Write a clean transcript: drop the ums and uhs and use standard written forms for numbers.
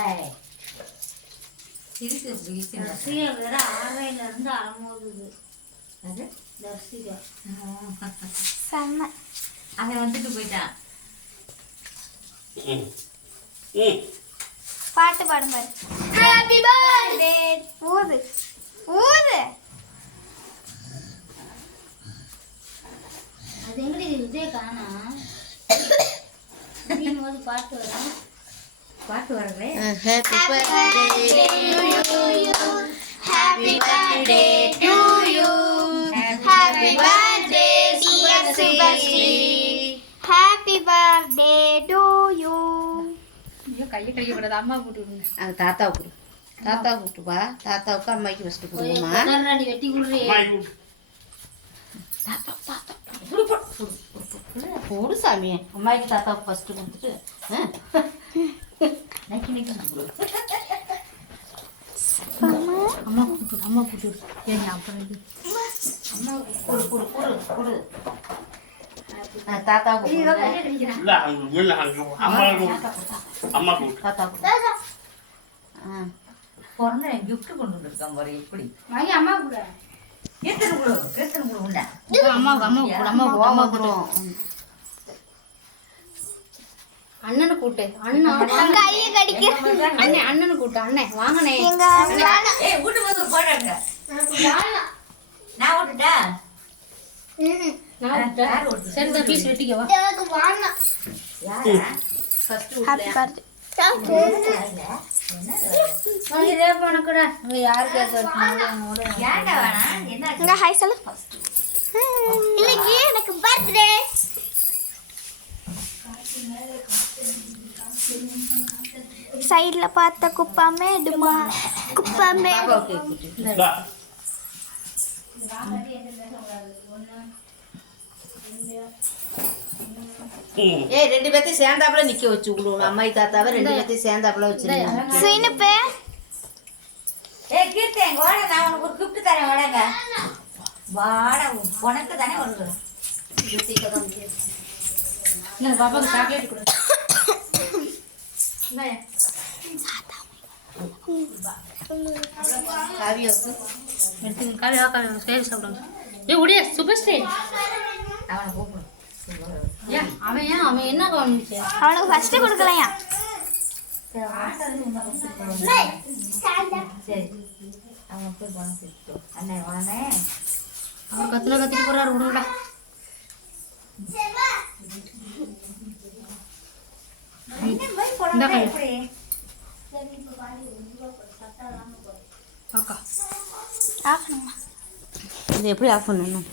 வேற 6:30 இருந்து அலமோதுது. அது தர்சிகா செம்ம. அவன் வந்துட்டு போயிட்டான். பாட்டு பாடுங்க. Happy birthday. ஊது ஊது. அது எங்கடி விஜய் காணா? நீங்க பாட்டு வர பாட்டு வரவே. Happy birthday to you. Happy birthday to you. Happy birthday Subhashree. Happy birthday to you. ஐயோ கையை கழுவி விடாத. அம்மா போட்டு விடுங்க. அது தாத்தாவை கொடு. தாத்தாவை கூப்பிட்டுப்பா. தாத்தாவுக்கு அம்மாய்க்கு ஃபஸ்ட்டு கொடுங்கம்மா. கண்ணாடி வெட்டி கொடுறே. தாத்தா தாத்தா போடு சாமி. அம்மாய்க்கு தாத்தாவுக்கு ஃபஸ்ட்டு கொடுத்துட்டு நக்கி நக்கி அம்மா கூப்பிட்டு அம்மா கூப்பிட்டு ஏங்க அப்புறம் இது அம்மா கொடு கொடு கொடு கொடு. தாத்தாவுக்கு பிறந்த கிஃப்ட் கொண்டு வந்துருக்காங்க பாரு. எப்படி அம்மா கூட கீர்த்தனை கொடு. கீர்த்தனை கொடு உண்டா அம்மாவுக்கு அம்மாவுக்கு அம்மாவுக்கு அம்மாவுக்கு அண்ணனை கூட்டு. அண்ணன் கையை கடிக்க. அண்ணன் அண்ணனை கூட்டு. அண்ணன் வாங்கனே. ஏய் கூட்டு வந்து போடுங்க. நான் ஓட்டுட்டா. நான் ஓட்டுட்டா. சரி இந்த பீஸ் வெட்டிக்க வா. எனக்கு வாங்க. யாரா ஃபர்ஸ்ட் ஹாப்பி பர்த்டே. நீ ரே பண்ணக்கடா. நீ யார் கேக்குறது? ஏன்டா வேணா? என்ன இங்க ஹாய் சொல்லு. இல்லைங்க எனக்கு பர்த்டே. சைடுல பார்த்த குப்பாமே டுமா குப்பாமே. ஏய் ரெண்டு பேத்தையும் சேர்ந்தாப்புல நிக்க வச்சு விடுவோம். அம்மாயி தாத்தாவை ரெண்டு பேத்தையும் சேர்ந்தாப்புல வச்சிருக்கேன். சீனப்பே. ஏய் கீர்த்தி எங்க வாடா. நான் உனக்கு ஒரு கிஃப்ட் தரேன். வாடங்க வாடா. உனக்கு தானே வருது. இல்ல பாப்பாக்கு சாக்லேட் கொடு. காவியாவுக்கு எடுத்து காவியா காவியா சேவ் சாப்பிடுங்க. ஏய் உடைய சுபஸ்ரீ அவனை கூப்பிடு. ஏன் அவன் என்ன கவனிச்சு? அவனுக்கு ஃபர்ஸ்ட் கொடுக்கலையா? சரி அவன் போய் பணம் கொடுத்து அண்ணே வானே. அவன் கத்திட்டு போறாரு. விடுங்கடா. இது எப்படி ஆஃப் பண்ணணும்?